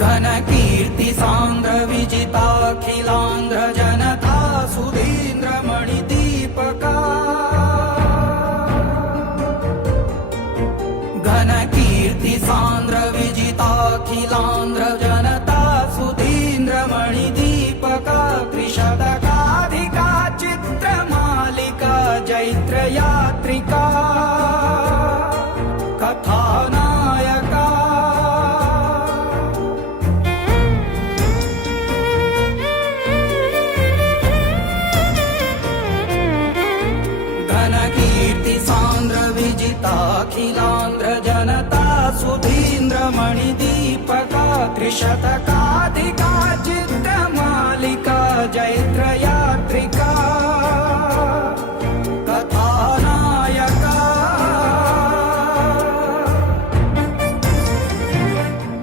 घनकीर्ति सांद्र विजिताखिलांध्र जनता सुधींद्र मणिदीपका घनकीर्ति सांद्र विजिताखिलांध्र जनता सुधींद्र मणिदीपका त्रिशतकाधिका चित्रमालिका जैत्र यात्रिका कथानायका घनकीर्ति सांद्र विजिताखिलांध्र जनता सुधींद्र मणिदीपका त्रिशतकाधिका चित्रमालिका जैत्र यात्रिका